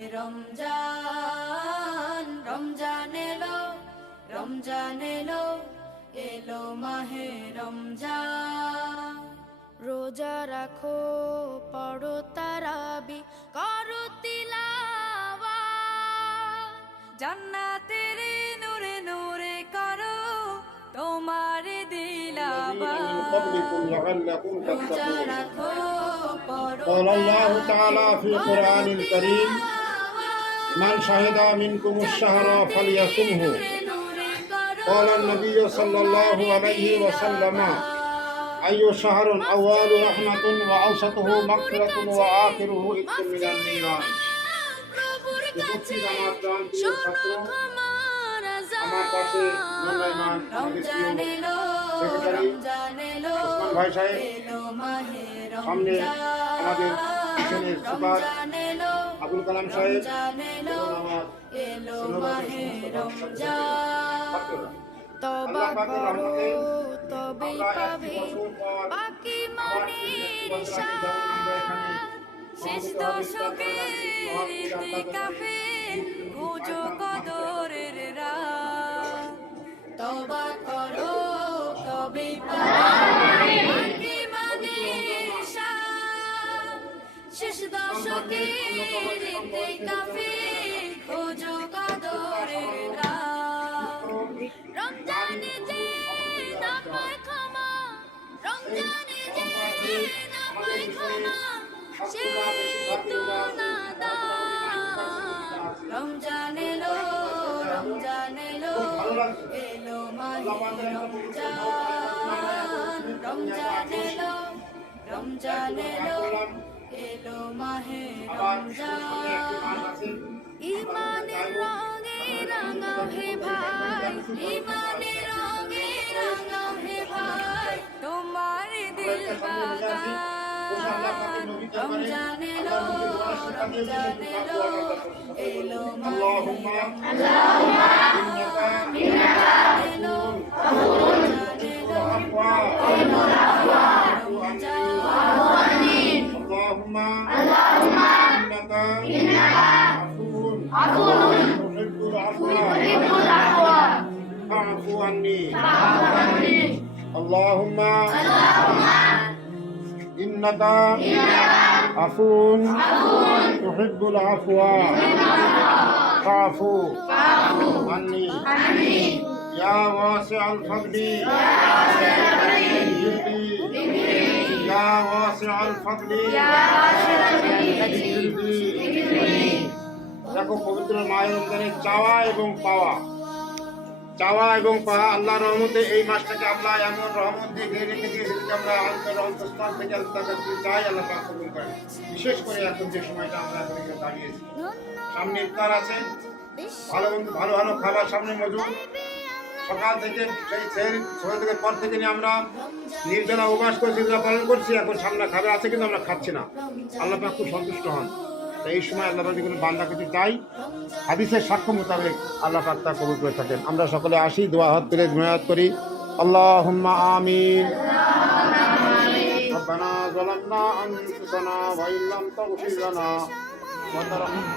রমজান রমজান এলো রমজান এলো এলো মাহে রমজান। রোজা রাখো পড়ো তারাবি করো তিলাওয়াত, জান্নাতের নূরে নূরে করো তোমার দিলাওয়াত। রোজা রাখো পড়ো قال الله تعالى في القرآن الكريم من شهد منكم الشهر فليصمه. قال النبي صلى الله عليه وسلم أي شهر أول رحمة وأوسطه مغفرة وآخره عتق من النيران. আমার পাশে রমজান এলো রমজান এলো ভাই সাহেব, সামনে আমাদের পিছনের সুপার আবুল কালাম সাহেব এবং আমার এলো মাহে রমজান। তওবা করো তবে পাবে বাকি মনের শান, শেষ দশকের ইতিকাফে খুঁজো কদরের রাত। তওবা করো তবে পাবে বাকি মনের শান, শেষ দশকের ইতিকাফে খুঁজো কদরের রাত। রমজানে যে নামায় ক্ষমা, রমজানে যে নামায় ক্ষমা, সে তো নাদান। রমজান এলো রমজান এলো এলো মাহে রমজান। রমজান এলো রমজান এলো এলো মাহে রমজান। ইমানের রঙে রাঙাও হে ভাই, ইমানের রঙে রাঙাও হে ভাই তোমার দিল বাগান। রমজান এলো রমজান এলো এলো আল্লাহুম্মা রমজান এলো রমজান এলো এলো রমজান। اللهم إنك عفو تحب العفو فاعف عني. اللهم إنك عفو تحب العفو فاعف عني. يا واسع الفضل يا واسع الفضل দেখো, পবিত্র মায়ের রমজানের চাওয়া এবং পাওয়া, চাওয়া এবং পাওয়া আল্লাহর রহমতে এই মাসটাকে আল্লাহ এমন রহমত দিয়ে ঘিরে রেখে দিয়েছেন যে আমরা অন্তঃস্থল থেকে আল্লাহর কাছে চাই, আল্লাহ পাক কবুল করেন। বিশেষ করে এখন যে সময়টা আমরা এখন এখানে দাঁড়িয়েছি, সামনে ইফতার আছে, ভালো ভালো ভালো খাবার সামনে মজুদ। সকাল থেকে সেই সকাল থেকে পর থেকে নিয়ে আমরা নির্জলা উপবাস করছি, পালন করছি। এখন সামনে খাবার আছে কিন্তু আমরা খাচ্ছি না। আল্লাহ পাক খুব সন্তুষ্ট হন। এই সময় আল্লাহ পাক কোনো বান্দা কিছু চাই, হাদিসের সাক্ষ্য মোতাবেক আল্লাহ পাক তা কবুল করে থাকেন। আমরা সকলে আসি, দোয়া হাত তুলে মুনাজাত করি। আল্লাহুম্মা আমিন। রব্বানা যালামনা আনফুসানা ওয়া ইল্লাম তাগফির লানা ওয়া তারহামনা